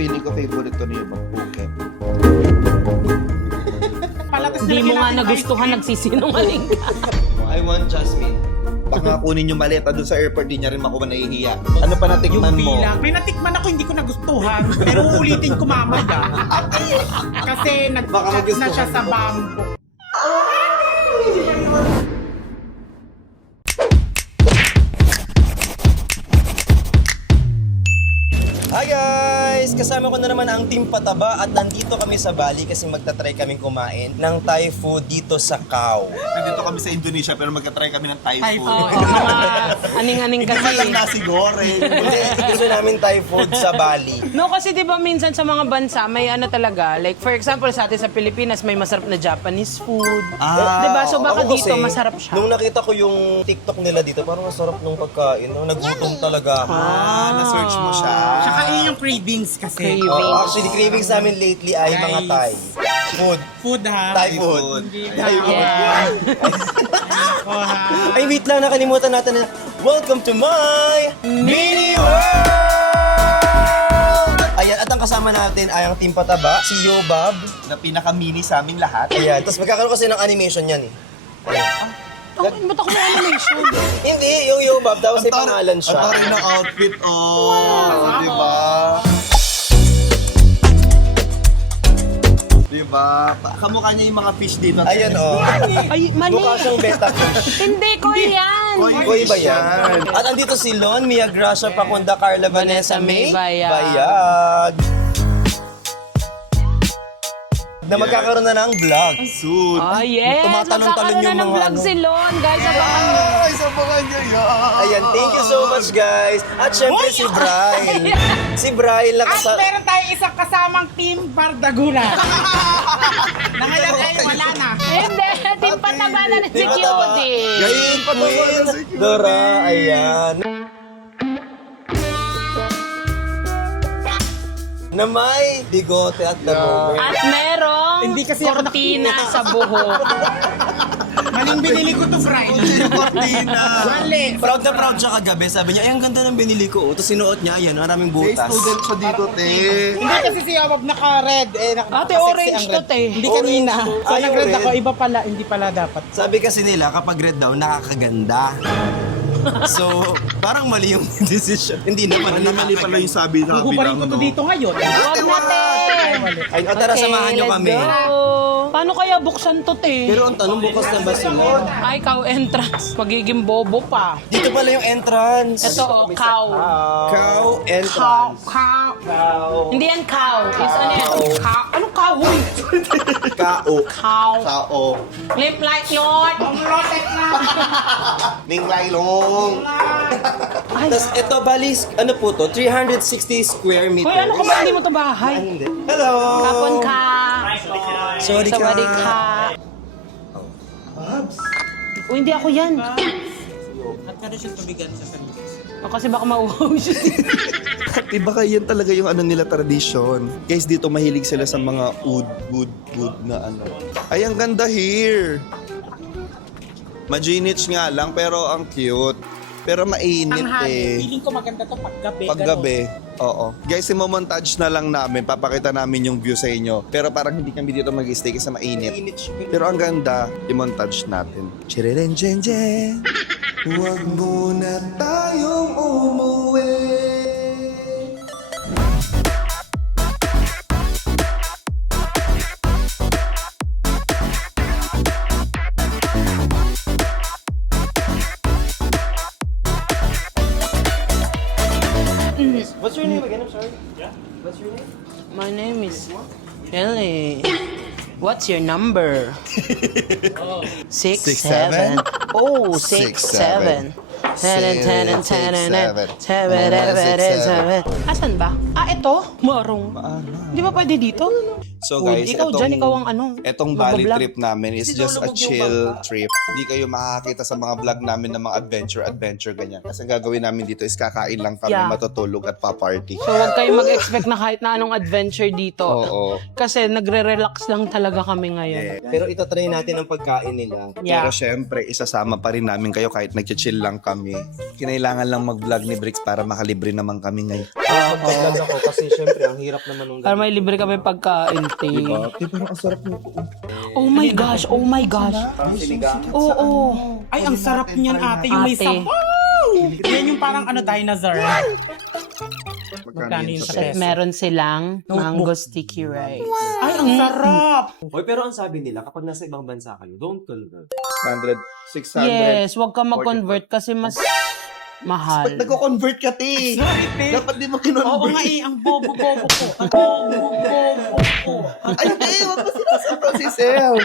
feeling ko favorite to niyo mag-Phuket. Hindi mo nga nagustuhan, nagsisinungaling ka. I want jasmine. Baka kunin yung maleta dun sa airport, di niya rin makuha, nahihiya. Ano pa natikman mo? May natikman ako, hindi ko nagustuhan. Pero uulitin ko mamaya. Kasi nag-cut na siya sa bamboo. Hi guys! Kasama ko na naman ang Team Pataba at nandito kami sa Bali kasi magta-try kaming kumain ng Thai food dito sa Khao. Nandito kami sa Indonesia pero magka-try kami ng Thai food. Oo, mga aning-aning Hindi kasi. man lang nasi goreng. Hindi, gusto namin Thai food sa Bali. No, kasi di ba minsan sa mga bansa may ano talaga, like for example sa atin sa Pilipinas may masarap na Japanese food. Ah, Di ba? So baka Ako dito kasi, masarap siya. Nung nakita ko yung TikTok nila dito, parang masarap nung pagkain. No? Nagutom talaga ako. Na-search mo siya. Tsaka yun yung cravings kasi. Cravings. Actually, cravings namin lately ay mga Thai. Food. Food ha. Thai food. Thai food. Yeah. Oh, ha. Ay, wait lang, nakalimutan natin na welcome to my mini world! Ayan, at ang kasama natin ay ang Team Pataba, si Yobab. Na pinaka-mini sa aming lahat. Ayan, tapos magkakaroon kasi ng animation yan eh. Ayan. Ba't ako may animation? Hindi, yung Yobab, tapos may pangalan Ang siya. taray ng outfit, Diba? Diba? Kamukha niya yung mga fish dito. Ayan o. Ay, mali. Mukha siyang beta fish. Hindi ko yan. Koy ba yan? At andito si Lon, Mia Gracia, Pacunda, Carla, Vanessa, May Bayag. Bayag. Na magkakaroon na ng vlog. Soon. Oh, yes. Tumatalon-talon yung Magkakaroon na ng mga vlog ano. si Lon. Guys, abangan nyo. Ay, sabakan niyo yan. Ayan, thank you so much guys. At syempre si Brian. Si Brian lang At kasa... meron tayong isang kasamang team Bardagula. Na ngayon ay wala na. Hindi, Team Pataba na rin si Team Pataba. Cutie. Ngayon, Queen Dora, ayan. Na may bigote at lagover. At merong Hindi kasi ako kortina sa buhok. Maling binili ko to Friday. Cortina. Mali. Proud na proud siya kagabi. Sabi niya, ay, ang ganda ng binili ko. Tapos sinuot niya, ayan, maraming May butas. student siya dito, te. Hindi kasi si Yobab naka-red. Ate, orange to, te. Hindi kanina. So Ay, nag-red red. ako, iba pala, hindi pala dapat. Sabi kasi nila, kapag red daw, nakakaganda. So, parang mali yung decision. Hindi naman Mali pala yung sabi Huhubarin ko to dito ngayon. Huwag na, te. Ay, o tara, samahan niyo let's kami. go. Paano kaya buksan to, te? Pero ang tanong, bukas na ba sila? Ay, cow entrance. Magiging bobo pa. Dito pala yung entrance. Ito, oh, cow. Cow Cow. entrance. Cow. Hindi yan cow. It's ano yan? Cow. Anong cow? Uy? Kao. Cow. Kao. Lip like Lord. Rotek na. Ning Lailong. Tapos ito, balis, ano po to? 360 square meters. Uy, ano ka ba? Hindi mo to bahay. Hindi. Hello! Kapon ka. Sorry ka. Sawadi ka. Uy, hindi ako yan. At ka siya tubigan sa kanila. Kasi baka mauhaw siya. Diba kaya yan talaga yung ano nila tradisyon. Guys, dito mahilig sila sa mga wood na ano. Ay, ang ganda here. Majinich nga lang, pero ang cute. Pero mainit eh. Feeling ko maganda to paggabi. Paggabi, oo. Guys, i-montage na lang namin. Papakita namin yung view sa inyo. Pero parang hindi kami dito mag-stay kasi mainit. Pero ang ganda, i-montage natin. Chiriren jen jen. Huwag muna tayong umuwi. What's your name again? I'm sorry. Yeah? What's your name? My name is Ellie. What's your number? 6'7". Oh, 6'7". 10. Asan ba? Ah, ito? Marong. Di ba pwede dito? So guys, ikaw dyan, ikaw ang ano. Etong Bali magbablog. trip namin is just a chill trip. Hindi kayo makakita sa mga vlog namin ng mga adventure ganyan. Kasi ang gagawin namin dito is kakain lang kami, Yeah. matutulog at paparty. So huwag kayong mag-expect na kahit na anong adventure dito. Oo. Kasi nagre-relax lang talaga kami ngayon. Pero itatry natin ang pagkain nila. Yeah. Pero syempre, isasama pa rin namin kayo kahit nag-chill lang kami. Kinailangan lang mag-vlog ni Bricks para makalibre naman kami ngayon. Paglag ako kasi syempre ang hirap naman nung Para may libre kami pagkain, te. Pero ang sarap nito. Oh my gosh, oh my gosh. Oo. Ay, ang sarap niyan ate. Yung may Ate. sabaw. Yan yung parang ano, dinosaur. Magkano yun sa peso? Meron silang mango sticky rice. Ay, ang sarap. Oy, pero ang sabi nila, kapag nasa ibang bansa kayo, don't convert. 100, 600. Yes, huwag ka mag-convert kasi mas mahal. Ba't nagko-convert ka, te? Sorry, te. Dapat di mo Oo kinonvert. nga ang bobo-bobo ko. Ang bobo-bobo ko. Ay, te, wag mo sinasabi si Sel.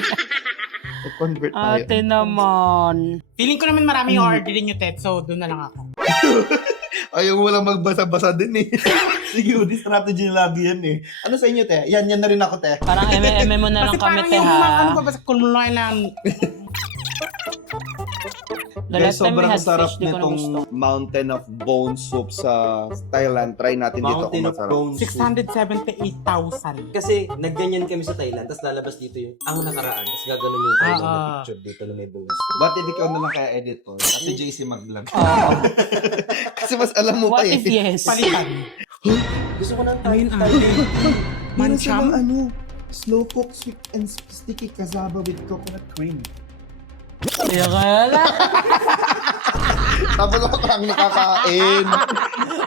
Nag-convert tayo. Ate naman. Feeling ko naman marami yung orderin nyo, Ted. So, doon na lang ako. Ayaw mo lang magbasa-basa din eh. Sige, di strategy lagi yan eh. Ano sa inyo, te? Yan na rin ako, te. Parang eme mo na lang Kasi kami, parang te, yung mga ano ha? ba ba sa kulunay lang. The Guys, last time we sobrang had sarap fish, di ko na gusto. nitong mountain of bone soup sa Thailand. Try natin dito kung masarap. 678,000. Kasi nagganyan kami sa Thailand, tapos lalabas dito yung ang nakaraan, tapos gaganon yung Thailand na picture dito na may bones. What if ikaw na lang kaya edit ko? Kasi JC mag-vlog. Oo. Kasi mas alam mo pa What eh. if yes? Palitan. Gusto ko ng Ayun, Thai. ate. Meron silang Mancham? ano, slow cook sweet and sticky cassava with coconut cream. Kaya kaya. Tapos ako parang nakakain.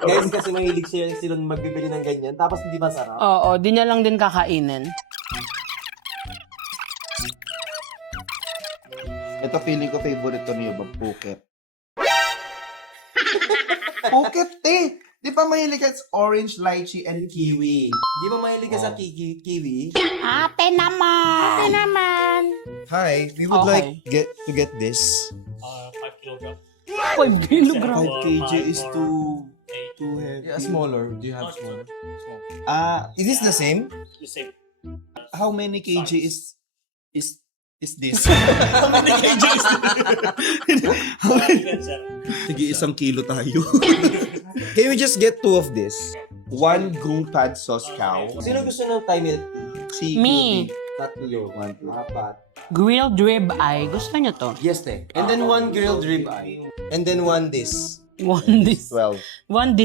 Guys, kasi mahilig sila magbibili ng ganyan, tapos hindi masarap. Oo, di niya lang din kakainin. Ito feeling ko favorite to niyo, Phuket. Phuket, eh! Di ba mahilig ka sa orange, lychee, and kiwi? Di ba mahilig ka sa kiwi? Ate naman. Hi, we would like to get this. 5 kilogram. 5 kg is too heavy. Yeah, smaller. Do you have smaller? Is this the same? How many kg is this? How many kg is Sige, 1 kilo tayo. Can we just get 2 of this? 1 goong pad sauce cow. Sino gusto ng Thai milk tea? Me. Tatlo. 1, 2. Apat. Grilled rib eye. Gusto niyo to? Yes, te. And then 1 grilled rib eye. And then 1 this. One this 12.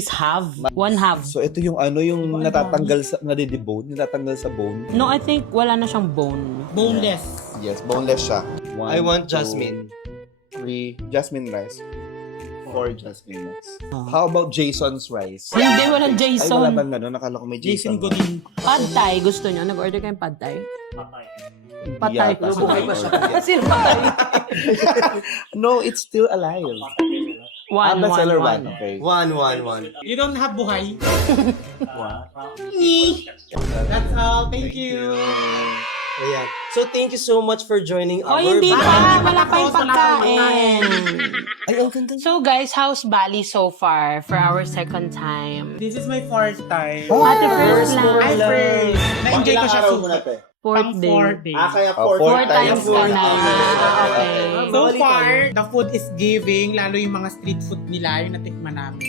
half. One half. So ito yung ano yung natatanggal sa nadidebone, natatanggal sa bone. No, I think wala na siyang bone. Boneless. Yes, boneless siya. I want jasmine. 3 jasmine rice. 4 jasmine rice. How about Jason's rice? Hindi, walang Ay, wala Jason. bang gano'n? Nakala ko may Jason Jason. Godin. Pad Thai, gusto niyo? Nag-order kayong pad Thai? Pad Thai. Yata. Buhay pa siya. Sino patay? No, it's still alive. One. Okay. 1. You don't have buhay. That's all. Thank you. Ayan. So, thank you so much for joining Oh, our hindi vlog. pa. Wala pa yung Wala pa yung pagkain. Ay, ang ganda. So guys, how's Bali so far for our second time? This is my fourth time. Ate first lang. Ay, first. Na-enjoy ko siya super. Fourth day. Fourth day. kaya Four times ka na. Okay. So far, the food is giving, lalo yung mga street food nila, yung natikman namin.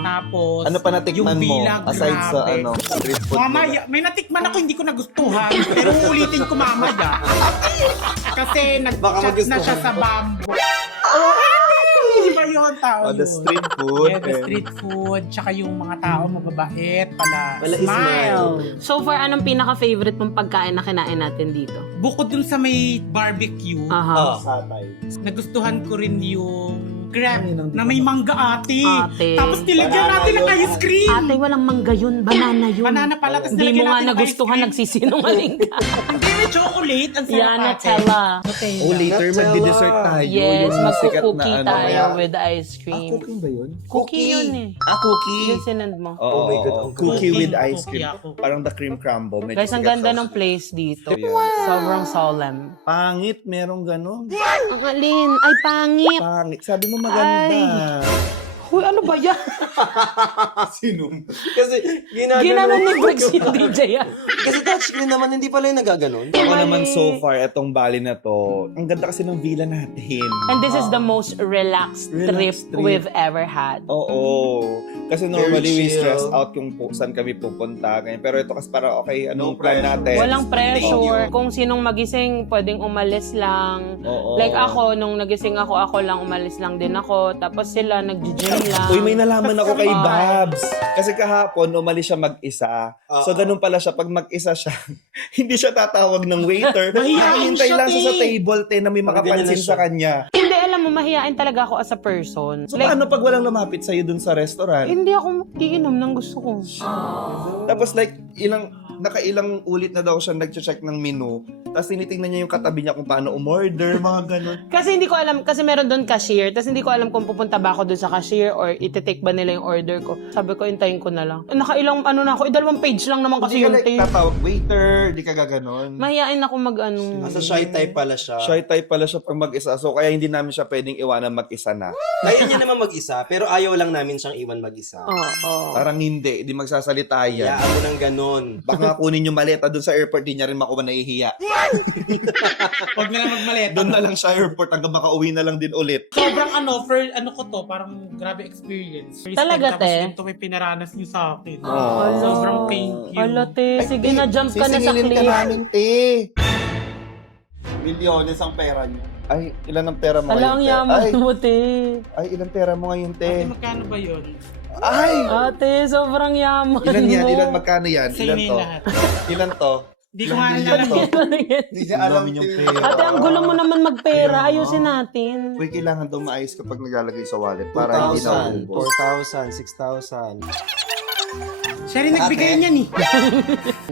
Tapos, Ano pa natikman yung mo? bilang, Aside sa grabe. ano, street food Mama, nila? may natikman ako, hindi ko nagustuhan. Pero uulitin ko mamaya. Kasi nag-chat na siya sa bamboo. Hindi ba yun tao Oh, the yun? street food. Yeah, the street food. Tsaka yung mga tao mababait pala. Wala Smile. So far, anong pinaka-favorite mong pagkain na kinain natin dito? Bukod dun sa may barbecue, Aha. nagustuhan ko rin yung crepe na may mangga ate. Ate. Tapos nilagyan natin ng ice cream. Ate, walang mangga yun. Banana yun. Banana pala. Tapos Hindi nilagyan mo nga natin ng ice nagustuhan, cream. nagsisinungaling ka. Hindi, may chocolate. Ang sarap Yan, ate. Nutella. Nutella. Oh, later Nutella. magdi-dessert tayo. Yes, yung sikat na magkukuki ano. tayo with ice cream. Cooking ba yun? Cookie yun eh. Cookie. Yun sinend mo. Oh my God, ang Cookie with cookie. ice cream. Cookie ako. Parang the cream crumble. Medyo Guys, ang sikat ganda siya. ng place dito. Yeah. Sobrang solemn. Pangit, merong ganon. Ang alin. Ay, pangit. Pangit. Sabi mo maganda. Uy, ano ba yan? Sino? Kasi Ginanon ni Briggs yung DJ yan. Kasi touchscreen naman, hindi pala yung nagaganon. Ako naman so far, etong Bali na to, ang ganda kasi ng villa natin. And this is the most relaxed trip we've ever had. Oo. Kasi normally we chill. stress out kung saan kami pupunta. Ganyan. Pero ito kasi para okay, anong plan natin? Walang pressure. Kung sinong magising, pwedeng umalis lang. Oo. Like ako, nung nagising ako lang, umalis lang din ako. Tapos sila, nag-gym lang. Uy, may nalaman ako kay Babs. Kasi kahapon, umalis siya mag-isa. So, ganun pala siya. Pag mag-isa siya, hindi siya tatawag ng waiter. Mahihain Hintay siya, lang siya sa te. table, te, na may makapansin sa kanya. Hindi, alam mo, mahihain talaga ako as a person. So, Like, paano pag walang lumapit sa'yo dun sa restaurant? hindi ako iinom ng gusto ko. Tapos like, nakailang ulit na daw siya nag-check ng menu. Tapos tinitingnan niya yung katabi niya kung paano umorder, mga ganun. Kasi hindi ko alam, kasi meron doon cashier, tapos hindi ko alam kung pupunta ba ako doon sa cashier or iti-take ba nila yung order ko. Sabi ko, hintayin ko na lang. Nakailang ano na ako, 2 page lang naman kasi yung tape. Tatawag, waiter, di ka gaganon. Mahihain ako mag-ano. Asa shy type pala siya. Shy type pala siya pag mag-isa. So, kaya hindi namin siya pwedeng iwanan mag-isa na. Kaya niya naman mag-isa, pero ayaw lang namin siyang iwan mag-isa. Oo. Parang hindi magsasalita yan. Kaya ako ng ganon. Baka nga kunin yung maleta doon sa airport, di niya rin makuha nahihiya. Huwag na lang magmaleta. Doon na lang sa airport hanggang makauwi na lang din ulit. Sobrang ko to, parang grabe experience. First Talaga, time, tapos te? ito may pinaranas niyo sa akin. Oh. Sobrang thank you. Ala, te, sige na, jump ka na sa Sisingilin ka cliff. namin, te. Milyones ang pera niyo. Ay, ilan ang pera mo Ala, ang ngayon, te? yaman mo, te. Ay, ilan pera mo ngayon, te? Ate, magkano ba yun? Ay! Ate, sobrang yaman Ilan yan? mo. Ilan? Magkano yan? Sa'yo Ilan na to? yung lahat. Ilan to? Di ko nga Ilan alam. to? Hindi niya alam yung pera. Ate, ang gulo mo naman magpera. Ayusin natin. Uy, kailangan daw maayos kapag naglalagay sa wallet para hindi na 2,000, ubos. 4,000, 6,000. Siya rin nagbigay niyan eh.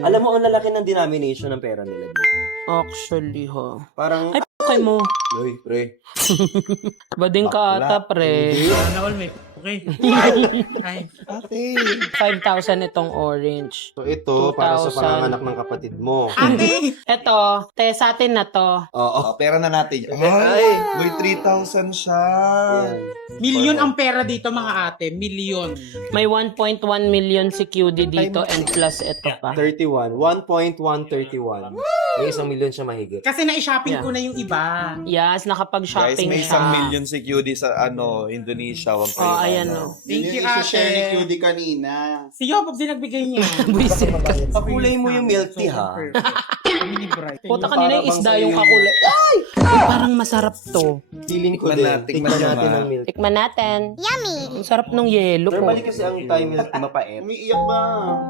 Alam mo, ang lalaki ng denomination ng pera nila dito. Actually, ha. Parang, Ay, okay mo. Uy, pre. Bading ka ata, pre. Sana all may okay. Ay, Ate! 5,000 itong orange. So ito, para sa 2,000. panganganak ng kapatid mo. ate! Ito, te, sa atin na to. Oo. Oh, pera na natin. Ay! May 3,000 siya. Yan. Milyon ang pera dito mga ate. Milyon. May 1.1 million si QD dito and plus ito pa. 31. 1.131. May 1 million siya mahigit. Kasi na-shopping Yeah. ko na yung iba. Yes, Guys, nakapag-shopping may 1 siya. million security sa Indonesia. Wag kayo Oh, ayan ano. o. Thank you, ate. kanina. Si Yobob din nagbigay niya. Buisit ka. Pakulay mo yung milk tea, ha? Kami ni Bright. Puta kanina yung isda yung kakulay. Ay! Parang masarap to. Feeling ko Tikman din. natin, Tikman tikman natin naman. ang milk. Tikman natin. Yummy! Ang sarap ng yelo po. Normally kasi ang Thai milk tea mapait. Umiiyak ba?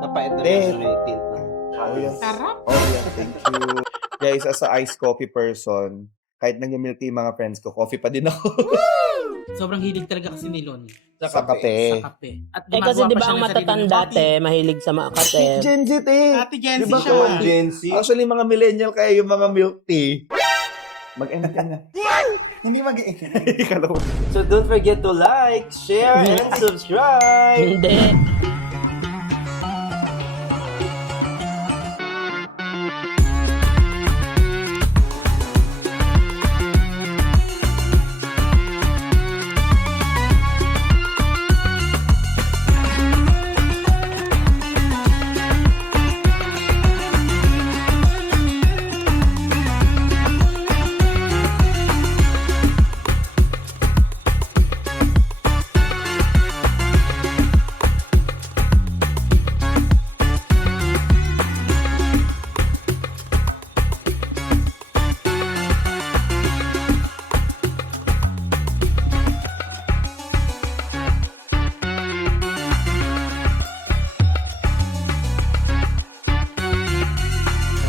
Mapait na Eh. rin siya may tint na. Oh, yes. Sarap. Oh, yeah. Thank you. Guys, as a iced coffee person, kahit nag-milk tea yung mga friends ko, coffee pa din ako. Sobrang hilig talaga kasi ni Lon. sa kape. Sa kape. At Eh kasi gumagawa di pa ba siya ang ng sarili matatanda niyang coffee. te, mahilig sa mga kape. Gen Z, eh. Ate Jency Diba siya. ko? Gen Z. Actually, mga millennial kaya yung mga milk tea. Mag-end ka na. Hindi mag-end. Ikaw lang. So don't forget to like, share, and subscribe. Hindi.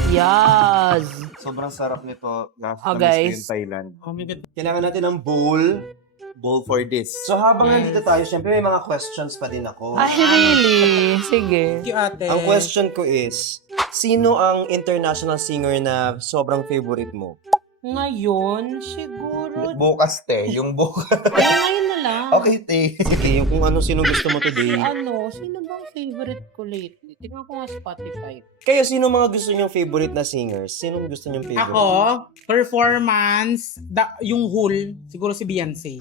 Yes. Sobrang sarap nito. Oh, guys. Thailand. Oh my God. Kailangan natin ng bowl. Bowl for this. So habang nandito tayo, syempre may mga questions pa din ako. Ay, really? Sige. Thank you, ate. Ang question ko is, sino ang international singer na sobrang favorite mo? Ngayon, siguro. Bukas, te. Yung bukas. Ay, ngayon na lang. Okay, te. Sige, yung kung ano sino gusto mo today. Ano, sino bang favorite ko lately? Tingnan ko nga Spotify. Kayo, sino mga gusto niyong favorite na singers? Sino gusto niyong favorite? Ako, performance, yung whole, siguro si Beyonce.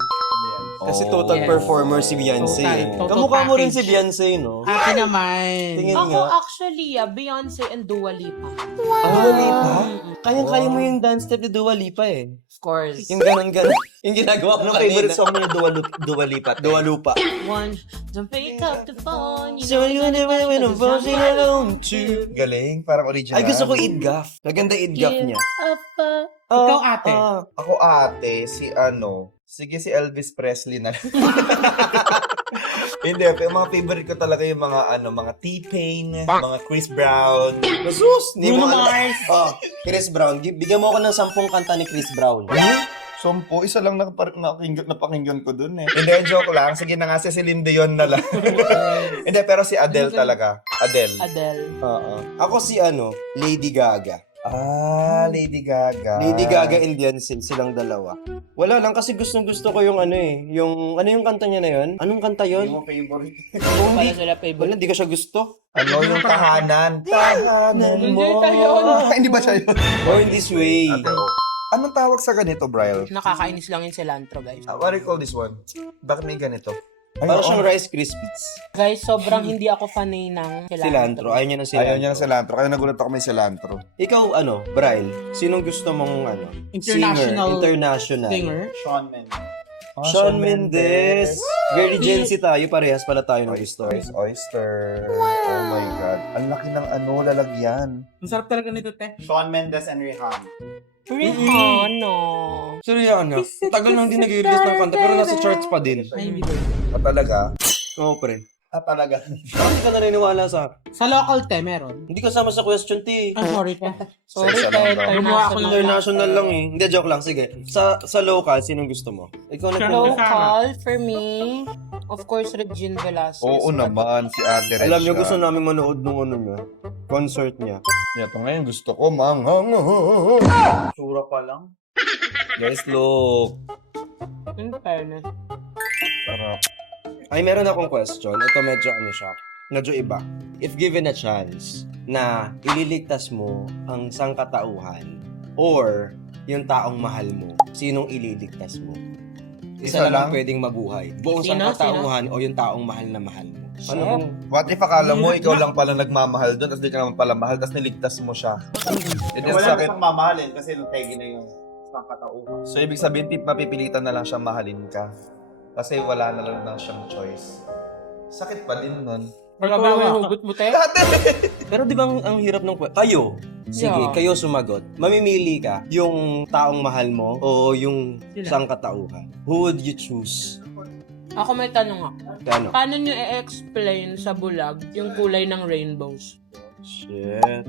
Kasi Oh. total Yes. performer si Beyonce. Total Kamukha mo rin si package. Beyonce, no? Ate naman. Tingin Ako nga. actually, Beyonce and Dua Lipa. Dua Lipa? Kaya mo yung dance step ni Dua Lipa eh. Of course. Yung ganon-ganon. Yung ginagawa ko Anong kanina. favorite song mo ni Dua Lipa? Dua Lipa. One, don't pick up the phone. So you never win a voting alone too. Galing, parang original. Ay, gusto ko Idgaf. Maganda Idgaf niya. Ikaw, ate. Ako ate, sige si Elvis Presley na. Hindi, pero mga favorite ko talaga yung mga T-Pain, mga Chris Brown. Sus! Hindi mo Bruno alam. Mars. Oh, Chris Brown. Bigyan mo ako ng 10 kanta ni Chris Brown. Sampo, isa lang napakinggan ko dun eh. Hindi, joke lang. Sige na nga, si Celine Dion na lang. Hindi, pero si Adele talaga. Adele. Oo. Ako si Lady Gaga. Lady Gaga. Lady Gaga and Beyonce, silang dalawa. Wala lang kasi gustong-gusto ko yung yung kanta niya na yun? Anong kanta yun? Yung favorite. Para sila Wala, favorite. hindi ko siya gusto. Yung tahanan? Tahanan mo. Hindi tayo yun. Hindi ba siya yun? Go in this way. Anong tawag sa ganito, Brian? Nakakainis lang yung cilantro, guys. What do you call this one? Bakit may ganito? Para siyang Rice Krispies. Guys, sobrang hindi ako fanay ng Cilantro. Ayaw niya ng cilantro. Ayaw niya ng cilantro. Kaya nagulat ako may cilantro. Ikaw, Brian, sinong gusto mong International International. Singer. Shawn Mendes. Girly Gen Z tayo, parehas pala tayo ng gusto. Oyster. Oh my God. Ang laki ng lalagyan. Ang sarap talaga nito, te. Shawn Mendes and Rihanna. Rihanna. Seryoso, tagal nang din nag-release ng kanta pero nasa charts pa din. Ay, hindi ko. Talaga? Oo, pre. Talaga. Hindi ka naniniwala sa... Sa local, te, meron. Hindi kasama sa question, T. Ang sorry, te. Sorry, Sa isa tayo lang daw. Gumawa ako ng International lang eh. Hindi, joke lang. Sige. Sa local, sinong gusto mo? Ikaw na Sure. Local, for me, of course, Regine Velasquez. Oo naman, si Ate Resha. Alam niyo, gusto namin manood nung niya. Concert niya. Ito ngayon, gusto ko Sura pa lang. Guys, look. In fairness. Sarap. Ay, meron akong question. Ito medyo siya. Medyo iba. If given a chance na ililigtas mo ang sangkatauhan or yung taong mahal mo, sinong ililigtas mo? Isa Isa lang lang? pwedeng mabuhay. Buong Sino? sangkatauhan o yung taong mahal na mahal mo. Ano? What if akala mo, ikaw lang pala nagmamahal doon, tapos di ka naman pala mahal, tapos niligtas mo siya. It is Wala na sakit. siyang mamahalin kasi nategi na yung pangkatauhan. So, ibig sabihin, mapipilitan na lang siyang mahalin ka. Kasi wala na lang siyang choice. Sakit pa din nun. Magawa yung hugot mo, te? Pero di ba ang hirap ng kayo? Sige, Yeah. kayo sumagot. Mamimili ka yung taong mahal mo o yung sangkatauhan. Who would you choose? Ako may tanong ako. Ano? Paano nyo i-explain sa bulag yung kulay ng rainbows? Shit.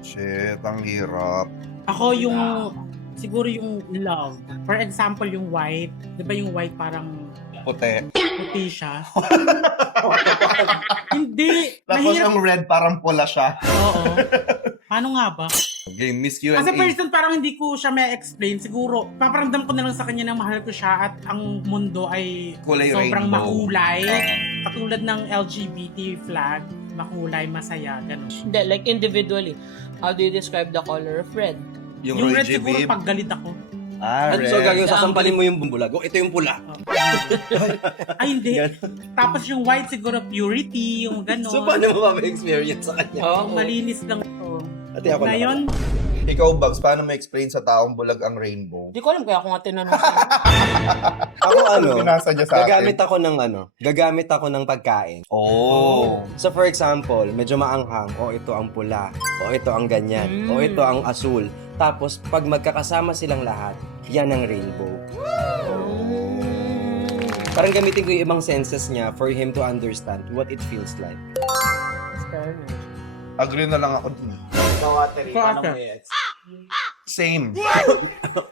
Shit, ang hirap. Ako yung, siguro yung love. For example, yung white. Di ba yung white parang Puti. puti siya? Hindi. Tapos Mahirap. ang red, parang pula siya. Oo. Paano nga ba? Okay, Miss Q&A. As a person, parang hindi ko siya may explain. Siguro, paparamdam ko na lang sa kanya na mahal ko siya at ang mundo ay Kulay sobrang rainbow. makulay. Katulad ng LGBT flag, makulay, masaya, gano'n. Hindi, like individually. How do you describe the color of red? Yung red Roy G. siguro Bib. pag galit ako. Red. So gagawin, sasampalin mo yung bumbulag. Oh, ito yung pula. Ay, hindi. Tapos yung white siguro purity, yung gano'n. So paano mo ma-experience sa kanya? Oo. Malinis lang ito. Ate ako Ngayon, Ikaw, Babs, paano mo explain sa taong bulag ang rainbow? Hindi ko alam kaya ako nga tinanong sa'yo. Ako Pinasa niya sa akin. gagamit ako ng pagkain. Oh. So for example, medyo maanghang, o ito ang pula, o ito ang ganyan, o ito ang asul. Tapos pag magkakasama silang lahat, yan ang rainbow. Parang gamitin ko yung ibang senses niya for him to understand what it feels like. Agree na lang ako dun. Ikaw, Ate Rick, Ikaw, paano Ate. mo i-ex? Same.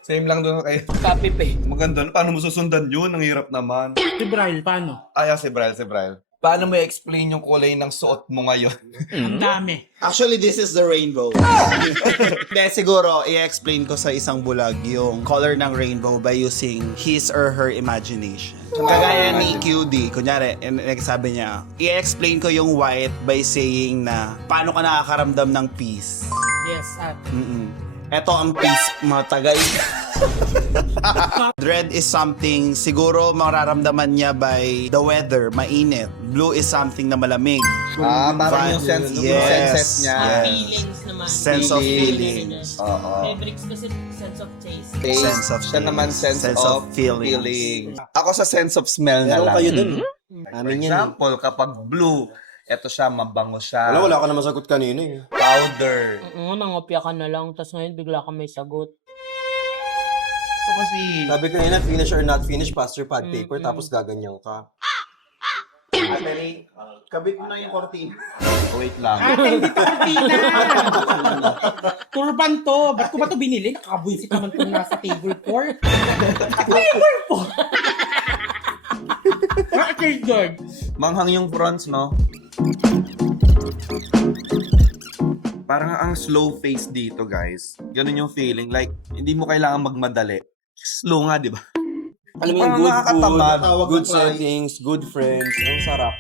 Same lang doon kayo. Copy paste. Maganda. Paano mo susundan yun? Ang hirap naman. si Brian, paano? Si Bral. Paano mo i-explain yung kulay ng suot mo ngayon? Ang dami. Actually, this is the rainbow. Hindi, siguro, i-explain ko sa isang bulag yung color ng rainbow by using his or her imagination. Kagaya ni QD, kunyari, nagsabi niya, i-explain ko yung white by saying na paano ka nakakaramdam ng peace. Yes, at Ito ang peace, mga tagay. Red is something siguro mararamdaman niya by the weather, mainit. Blue is something na malamig. Parang yung senses niya. Yes. Feelings naman. Sense of Feelings. feelings. Oo. Fabrics kasi sense of taste. Taste. Sense of Siya naman feelings. sense of feelings. Ako sa sense of smell na Meron lang. kayo dun. For Amin yan. example, kapag blue, eto siya, mabango siya. Wala ka na masagot kanina eh. Powder. Oo, nangopya ka na lang, tapos ngayon bigla ka may sagot. Ito kasi, Sabi ko na, finish or not finish, pass your pad paper, tapos gaganyan ka. Ate, kabit mo na yung kortina. wait lang. Ate, hindi to kortina. Turban to. Ba't ko ba to binili? Nakabwisit naman to nasa table 4. Table 4! Okay, good. Manghang yung prawns, no? Parang ang slow pace dito, guys. Ganun yung feeling. Like, hindi mo kailangan magmadali. Slow nga, di ba? Alam mo yung Parang good nakakatamad. food, good settings, good friends, ang sarap.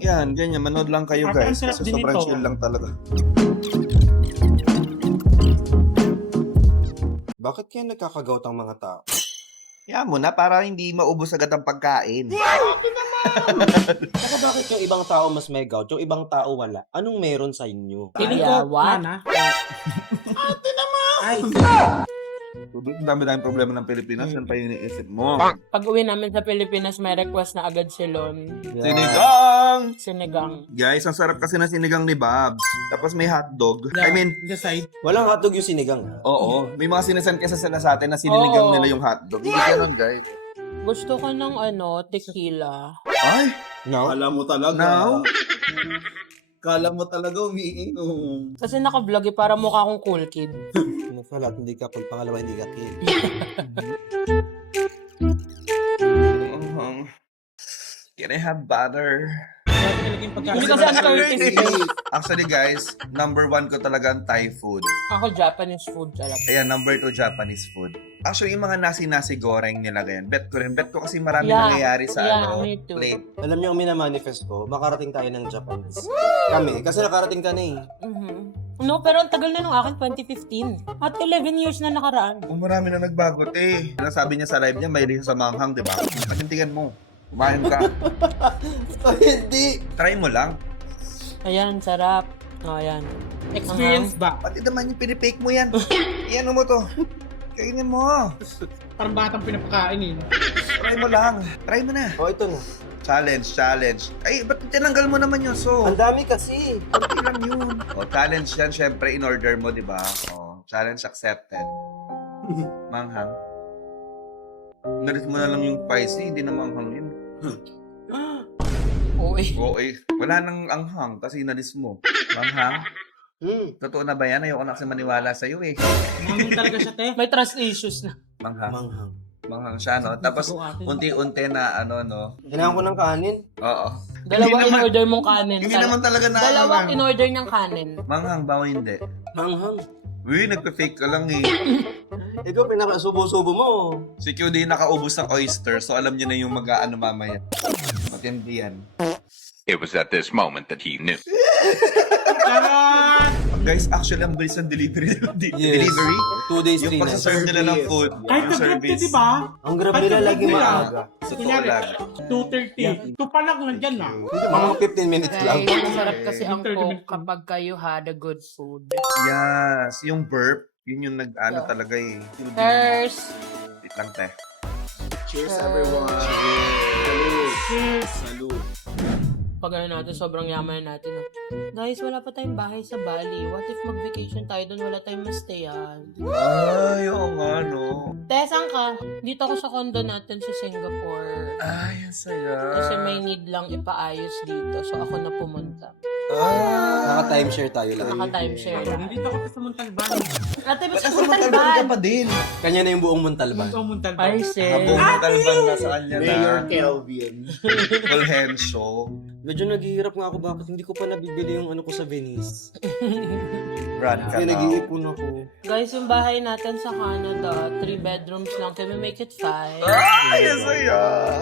Yan, ganyan. Manood lang kayo, Parang guys. ang sarap Kasi din sobrang ito. chill lang talaga. Bakit kaya nagkakagawt ang mga tao? Yan mo na, para hindi maubos agad ang pagkain. Saka bakit yung ibang tao mas may gout, yung ibang tao wala? Anong meron sa inyo? Feeling Yeah, ko, what? Mana. Ate naman! Ay, Ang dami-dami problema ng Pilipinas. Yan pa yung iniisip mo. Pag uwi namin sa Pilipinas, may request na agad si Lon. Sinigang! Sinigang. Guys, ang sarap kasi na sinigang ni Babs. Tapos may hotdog. I mean, the side. Walang hotdog yung sinigang. oo. May mga sinasend kasi sila sa atin na sininigang Oo. nila yung hotdog. Hindi ganun, guys. Gusto ko ng tequila. Ay! No? Kala mo talaga. Now? Kala mo talaga umiinom. Kasi naka-vlog para mukha akong cool kid. Sa lahat, hindi ka cool. Pangalawa, hindi ka kid. Can I have butter? Hindi kasi ang 30. Actually, guys, number 1 ko talaga ang Thai food. Ako Japanese food talaga. Ayan, number 2, Japanese food. Actually, yung mga nasi-nasi goreng nila ganyan. Bet ko rin. Bet ko kasi marami Yeah. nangyayari sa Yeah, me too. plate. Alam niyo, ang minamanifest ko, makarating tayo ng Japan. Kami, kasi nakarating ka na eh. No, pero ang tagal na nung akin, 2015. At 11 years na nakaraan. Oh, marami na nagbago, te. Sabi niya sa live niya, may sa manghang, di ba? Patintingan mo. Kumain ka. Hindi! Try mo lang. Ayan, sarap. Oh, ayan. Experience ba? Pati naman yung pinipake mo yan. Iyan mo to. Kainin mo. Parang batang pinapakain eh. Try mo lang. Try mo na. Oh, ito na. Challenge. Ay, ba't tinanggal mo naman yun? So, Ang dami kasi. konti lang yun. O, challenge yan. Siyempre, in order mo, di ba? O, challenge accepted. Manghang. Narit mo na lang yung spicy. Hindi na manghang yun. Uy. Oo, wala nang anghang kasi inalis mo. Manghang? Totoo na ba yan? Ayoko na kasi maniwala sa'yo eh. Mangang talaga siya, te. May trust issues na. Manghang. Manghang. Manghang siya, no? Tapos, unti-unti na, no? Kailangan ko ng kanin. Oo. Dalawa Hindi naman- in-order mong kanin. Hindi naman talaga na Dalawang in-order niyang kanin. Manghang ba o hindi? Manghang. Uy, nagpa-fake ka lang eh. Ikaw, pinakasubo-subo mo. Si QD nakaubos ng oyster, so alam niya na yung mag-ano mamaya. Matindi yan. It was at this moment that he knew. Guys, actually, ang bilis ng delivery. Yes. Delivery? 2 days, 3 Yung nights. pagsaserve nila ng food. Kahit Yung sa grab service. di ba? Ang grab nila lagi maaga. Totoo lang. 2:30. Ito pa lang nandyan na. Mga 15 minutes lang. Guys, masarap kasi ang 30 Coke minutes. kapag kayo had a good food. Yes, yung burp, yun yung nag-ano talaga eh. Cheers! Wait lang, te. Cheers, Cheers. everyone. Cheers. Salud. Pag ano natin, sobrang yaman natin. No? Guys, wala pa tayong bahay sa Bali. What if mag-vacation tayo doon, wala tayong mastayan? Ay, oo nga, no. Te, saan ka? Dito ako sa condo natin sa Singapore. Ay, ang saya. Kasi may need lang ipaayos dito. So ako na pumunta. Naka-timeshare tayo lang. Naka-timeshare lang. Nandito ako sa Montalban. Ate, ba't sa Ka Montalban? pa din. Kanya na yung buong Montalban. Ito Montalban. Ay, sis. Habong Montalban na sa kanya na. Mayor Kelvin. Fulgencio. Medyo naghihirap nga ako bakit hindi ko pa nabibili yung ano ko sa Venice. Brand ka Kaya na. nag-iipon ako. Guys, yung bahay natin sa Canada, 3 bedrooms lang. Can we make it 5? Ay, ang saya.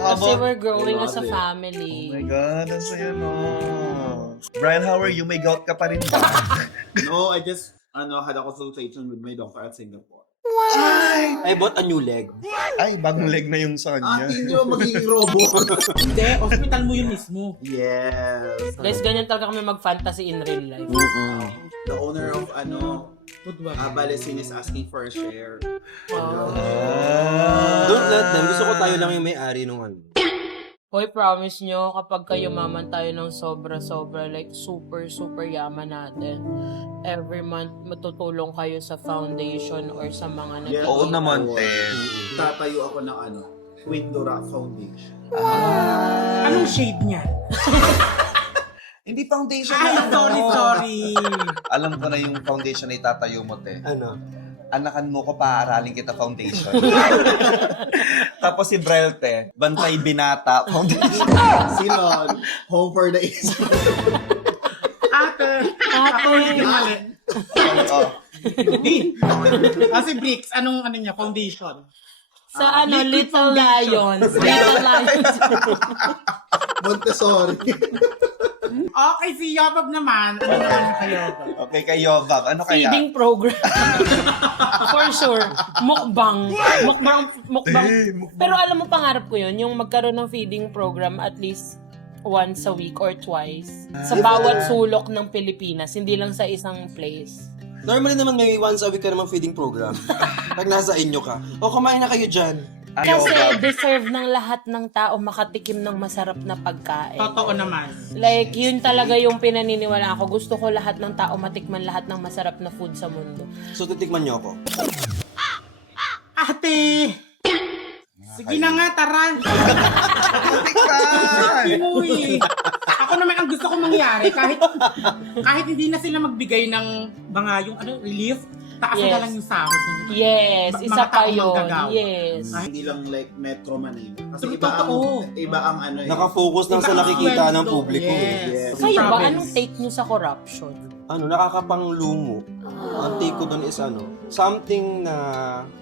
Kasi Habang- we're growing as a Oh my family. God, ang saya no. Brian, how are you? May gout ka pa rin ba? No, I just had a consultation with my doctor at Singapore. I bought a new leg. Ay, bagong leg na yung sa kanya. Hindi mo magiging robot. Hindi, hospital mo yun mismo. Yes. Guys, ganyan talaga kami mag-fantasy in real life. The owner of Football. Abalesin is asking for a share. Don't let them. Gusto ko tayo lang yung may-ari nung ano. Hoy, promise nyo, kapag kayo maman tayo ng sobra-sobra, like super yaman natin, every month matutulong kayo sa foundation or sa mga Yeah. Oo naman, te. Tatayo ako ng Window Rock Foundation. Anong shade niya? Hindi foundation Ay, na sorry. Alam ko na yung foundation na itatayo mo, te. Ano? Anakan mo ko, paaralin kita foundation. Tapos si Brel, te, Bantay Binata Foundation. Silon, Home for the East. Ate. Mali. Oh. Si Bricks, anong niya? Foundation. Sa Liquid Little Foundation. Lions. Little Lions. Montessori. Okay, si Yobab naman. Ano naman kayo? Okay, kay Yobab. Ano kaya? Feeding program. For sure. Mukbang. Pero alam mo, pangarap ko yun, yung magkaroon ng feeding program at least once a week or twice. Sa bawat sulok ng Pilipinas, hindi lang sa isang place. Normally naman may once a week ka namang feeding program. Pag nasa inyo ka. O kumain na kayo dyan. Kasi deserve ng lahat ng tao makatikim ng masarap na pagkain. Totoo naman. Like, yun talaga yung pinaniniwala ko. Gusto ko lahat ng tao matikman lahat ng masarap na food sa mundo. So, titikman niyo ako. Ate! Sige na nga, tara. Uy. Ako naman ang gusto kong mangyari kahit hindi na sila magbigay ng mga yung relief, taas Yes. na lang yung sahod. Yes, Mga isa pa taong yun. manggagawa. Yes. Hindi lang like Metro Manila. Kasi Pero iba totoo. ang Nakafocus lang sa nakikita ng publiko. Yes. Kayo ba, Province. anong take nyo sa corruption? Nakakapanglumo. Ang take ko doon is something na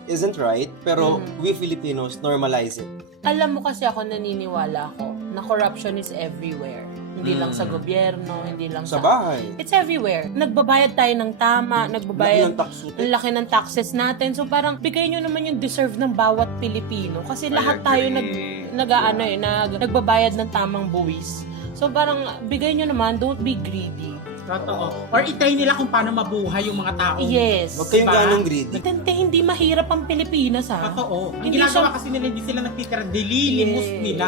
isn't right, pero we Filipinos normalize it. Alam mo kasi ako, naniniwala ako na corruption is everywhere. Hindi lang sa gobyerno, hindi lang Sa bahay. It's everywhere. Nagbabayad tayo ng tama, nagbabayad Ng taxes. ang laki ng taxes natin. So parang bigay nyo naman yung deserve ng bawat Pilipino. Kasi lahat tayo nagbabayad ng tamang buwis. So parang bigay nyo naman, don't be greedy. Totoo. Or itay nila kung paano mabuhay yung mga tao. Yes. Huwag kayong Diba? ganong greedy. Tente, hindi mahirap ang Pilipinas, ha? Totoo. Ang Hindi ginagawa siya- kasi nila, hindi sila nagtitira. Dililimos nila.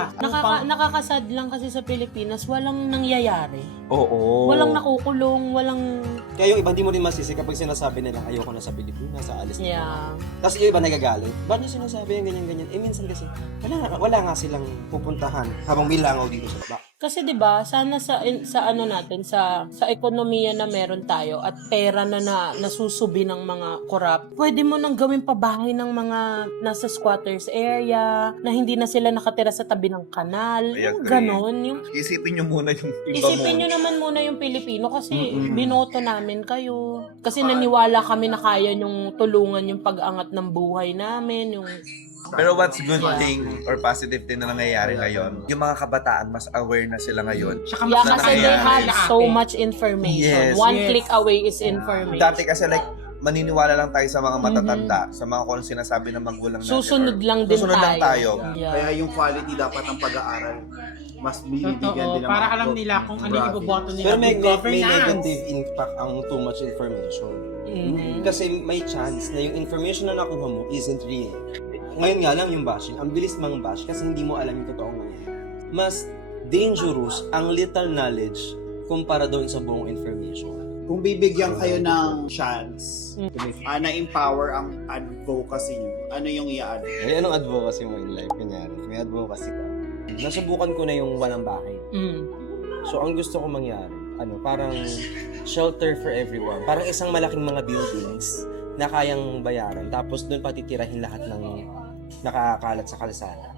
Nakakasad lang kasi sa Pilipinas, walang nangyayari. Oo. Walang nakukulong, walang... Kaya yung iba, hindi mo rin masisi kapag sinasabi nila, ayoko na sa Pilipinas, aalis na. Yeah. Tapos yung iba nagagalit. Ba't niyo sinasabi yung ganyan-ganyan? Minsan kasi, wala nga silang pupuntahan habang may langaw dito sa baba. Kasi 'di ba, sana sa ano natin sa ekonomiya na meron tayo at pera na nasusubi ng mga korap, pwede mo nang gawin pabahay ng mga nasa squatters area na hindi na sila nakatira sa tabi ng kanal. I Yung agree. ganon, yung Isipin nyo muna yung iba isipin nyo naman muna yung Pilipino kasi binoto namin kayo. Kasi naniwala kami na kaya nyong tulungan yung pag-angat ng buhay namin, yung Pero what's good thing or positive thing na nangyayari ngayon, yung mga kabataan, mas aware na sila ngayon. Tsaka yeah, mas kasi they nangyayari. have so much information. Yes. One Yes. click away is information. Dati kasi like, maniniwala lang tayo sa mga matatanda, sa mga kung anong sinasabi ng magulang natin. Susunod or- lang din susunod lang tayo. Yeah. Kaya yung quality dapat ng pag-aaral mas binibigyan Totoo. din ng Para mga alam nila kung ano yung iboboto nila. Pero may Good governance. negative impact ang too much information. Kasi may chance na yung information na nakuha mo isn't real. Ngayon nga lang yung bashing, ang bilis mang bash kasi hindi mo alam yung totoong nangyayari. Mas dangerous ang little knowledge kumpara doon sa buong information. Kung bibigyan kayo ng chance na-empower ang advocacy nyo, ano yung i-advocate? Eh, anong advocacy mo in life? Kunyari, may advocacy ka. Nasubukan ko na yung walang bahay. So, ang gusto ko mangyari, parang shelter for everyone. Parang isang malaking mga buildings na kayang bayaran. Tapos doon patitirahin lahat ng nakakalat sa kalsada.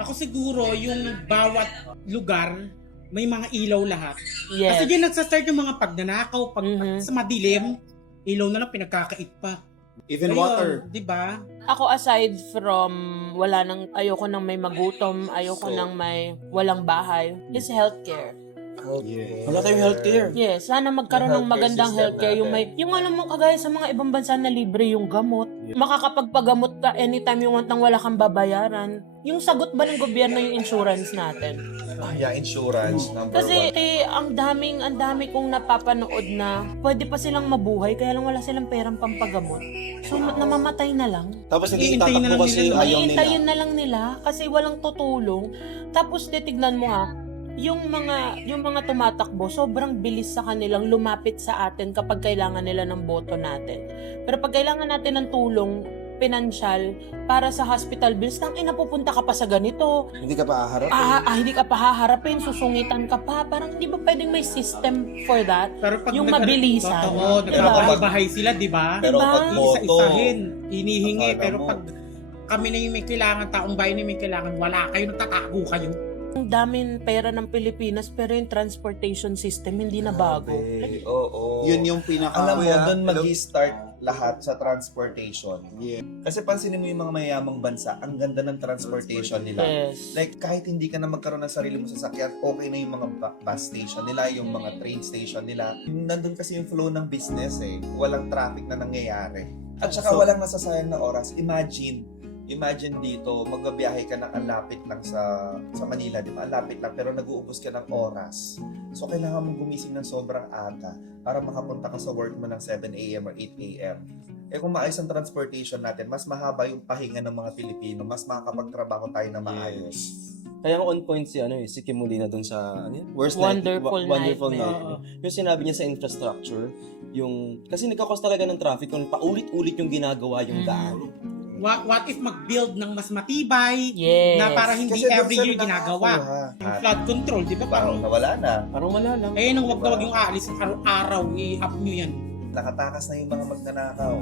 Ako siguro, yung bawat lugar, may mga ilaw lahat. Yes. Kasi dyan nagsastart yung mga pagnanakaw, sa madilim, ilaw na lang pinagkakait pa. Even Ayun, water. di ba? Ako aside from ayoko nang may magutom, ayoko nang may walang bahay, is healthcare. Wala tayong healthcare. Yes, sana magkaroon ng magandang healthcare. Yung alam mo, kagaya sa mga ibang bansa na libre yung gamot. Makakapagpagamot ka anytime you want nang wala kang babayaran. Yung sagot ba ng gobyerno yung insurance natin? Insurance, number Kasi ang dami kong napapanood na pwede pa silang mabuhay kaya lang wala silang perang pampagamot. So namamatay na lang. Tapos hindi Iintayin na tatakbo lang kasi nila. ayaw nila. Iintayin na lang nila kasi walang tutulong. Tapos titignan mo yung mga tumatakbo, sobrang bilis sa kanilang lumapit sa atin kapag kailangan nila ng boto natin. Pero pag kailangan natin ng tulong pinansyal para sa hospital bills, napupunta ka pa sa ganito. Hindi ka pa haharap. Hindi ka pa haharapin, susungitan ka pa. Parang hindi ba pwedeng may system for that? Pero pag Yung mabilisan. Totoo, Diba? nagbabahay sila, di ba? Pero Diba? pag boto, Isa-isahin, hinihingi. akala Pero mo. pag kami na yung may kailangan, taong bayan na yung may kailangan, wala kayo, natatago kayo. Ang daming pera ng Pilipinas pero yung transportation system hindi na bago. Oo. Yun yung pinaka... Alam mo, Kuya, doon mag-start lahat sa transportation. Yeah. Kasi pansinin mo yung mga mayamang bansa, ang ganda ng transportation nila. Yes. Like, kahit hindi ka na magkaroon ng sarili mong sasakyan, okay na yung mga bus station nila, yung mga train station nila. Nandun kasi yung flow ng business Walang traffic na nangyayari. At saka walang nasasayang na oras. Imagine dito, magbabiyahe ka ng alapit lang sa Manila, di ba? Alapit lang, pero nag-uubos ka ng oras. So, kailangan mong gumising ng sobrang aga para makapunta ka sa work mo ng 7 a.m. or 8 a.m. Kung maayos ang transportation natin, mas mahaba yung pahinga ng mga Pilipino, mas makakapagtrabaho tayo na maayos. Kaya on point si Kim Molina dun sa worst Wonderful Wonderful Nightmare. Night. Yung sinabi niya sa infrastructure, kasi nagkakos talaga ng traffic kung paulit-ulit yung ginagawa yung daan. What if mag-build ng mas matibay Yes. na para hindi Kasi every doon year sila ginagawa? nakakakuha. Yung flood control, di ba? Parang nawala na. Parang wala lang. Nung wag na wag yung aalis, araw-araw, i-up nyo yan. Nakatakas na yung mga magnanakaw.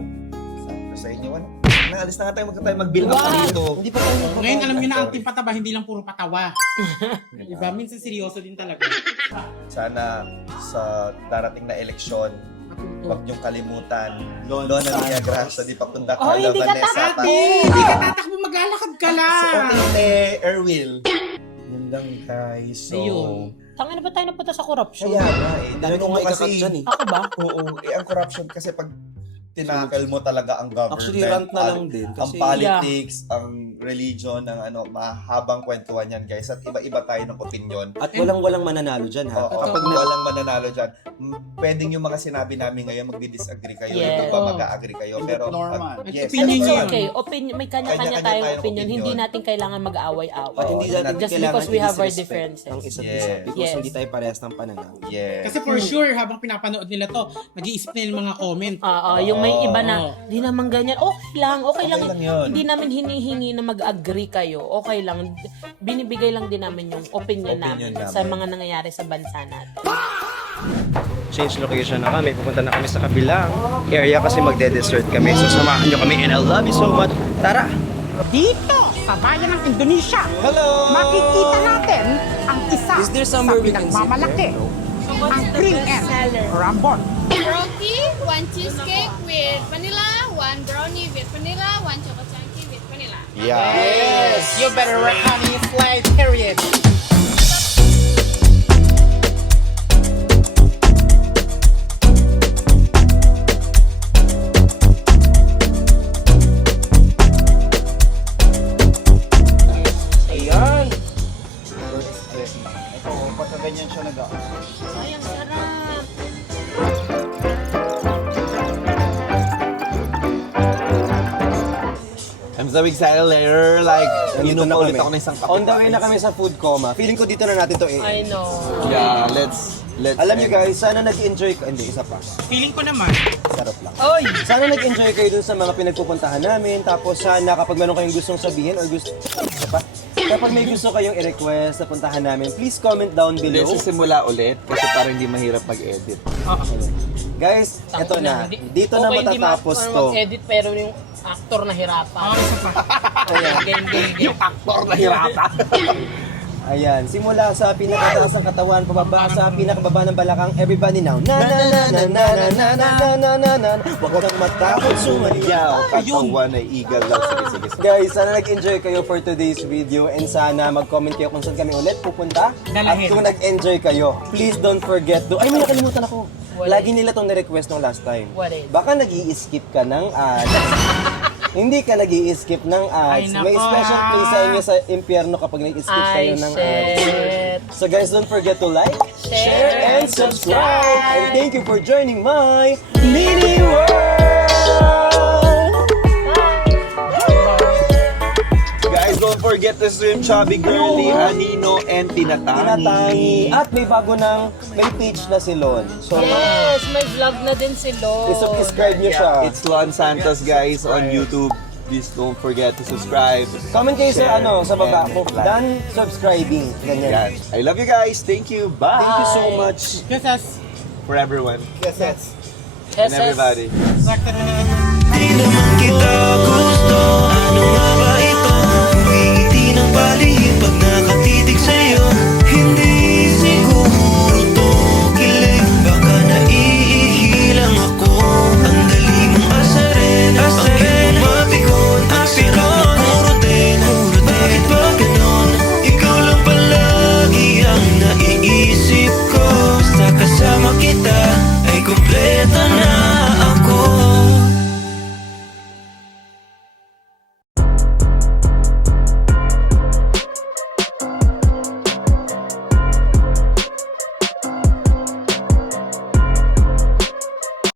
Sabi ko sa inyo, naalis na nga tayo, mag-build up Wow. dito. Hindi pa tayo Ngayon, alam nyo na ang team pataba, hindi lang puro patawa. Diba? Minsan seryoso din talaga. Sana sa darating na eleksyon, huwag niyong kalimutan. Lona Villagracia, di papunta Oh, hindi ka Vanessa Ate, hindi ka tatakbo, maglalakad ka Si lang. Ote Erwil. Yun lang guys. So, Ayun. Tangina ba tayo napunta sa corruption? kaya nga Dami kong Dahil ikakat dyan Ako ba? Oo, ang corruption kasi pag tinakal mo talaga ang government. Actually, rant na lang din. Ang Kasi, politics, ang religion, ang mahabang kwentuhan yan guys. At iba-iba tayo ng opinion. at walang mananalo dyan ha. Oo, kapag walang mananalo dyan, pwedeng yung mga sinabi namin ngayon magdi-disagree kayo, Yes. yung iba mag-agree kayo. Pero, normal. yes, Opinion that's nyo right. Okay, may kanya-kanya Kanya-kanya tayong tayong opinion. opinion. Hindi natin kailangan mag-away-away. At hindi Oo, natin just kailangan because we have our i-disrespect differences. ang isa't Yes. isa because Yes. hindi tayo parehas ng pananaw. Yes. Kasi for sure, habang pinapanood nila to, nag-iisip na yung mga comment. Yung may iba na, Oo. di naman ganyan. Okay lang lang yun. Hindi namin hinihingi na mag-agree kayo. Okay lang. Binibigay lang din namin yung opinion namin sa mga nangyayari sa bansa natin. Change location na kami. Pupunta na kami sa kabilang area kasi magde-dessert kami. So samahan nyo kami and I love you so much. Tara! Dito, sa bayan ng Indonesia, Hello! makikita natin ang isa Is there sa somewhere we can sit pinagmamalaki, ang green and Rambon. Roti, one cheesecake with vanilla, one brownie with vanilla, one chocolate chunky with vanilla. Yes. You better work on your slide, period. Ayan! Ito, pagka ganyan siya Ay, ang sarap. I'm so excited later. Like, Nandito na ulit kami. ako ng isang kape. On the way na kami sa food coma. Feeling ko dito na natin to I know. Yeah, let's Alam niyo guys, sana nag-enjoy ko. Hindi, isa pa. Feeling ko naman, Sarap lang. Oy! Sana nag-enjoy kayo dun sa mga pinagpupuntahan namin. Tapos sana kapag meron kayong gustong sabihin or gusto... Isa pa. Kapag may gusto kayong i-request sa puntahan namin, please comment down below. simula ulit kasi para hindi mahirap mag-edit. Guys, eto na. Dito na matatapos to. Mag-edit pero yung actor na hirapan. isa pa. Game. Aktor na hirata. Ayan, simula sa pinakataas ng katawan, pababa sa pinakababa ng balakang, everybody now. Na na na na na na na na na na na. Huwag kang matakot sumayaw. Katawan ay eagle lang. Sige. Guys, sana nag-enjoy kayo for today's video and sana mag-comment kayo kung saan kami ulit pupunta. Dalahin. At kung nag-enjoy kayo, please don't forget to... Ay, may nakalimutan ako. What? Lagi nila itong na-request nung last time. What is? Baka nag-i-skip ka ng ad. Hindi ka nag-i-skip ng Ay, ads. nako. May special place sa inyo sa impyerno kapag nag-skip kayo ng ads. shit. So guys, don't forget to like, Share, and subscribe. And thank you for joining my mini world. Guys, don't forget to stream Chubby Girly, Anino, and Tinatangi. At may bago may page na si Lon. So, Yes, may vlog na din si Lo. isubscribe niyo siya. It's Lon Santos, guys, on YouTube. Please don't forget to subscribe. Comment kayo sa Share, sa baba and kung like. done subscribing. Ganyan. Yan. I love you guys. Thank you. Bye. Thank you so much. Yes. For everyone Yes. and everybody. Exactly. Di naman kita gusto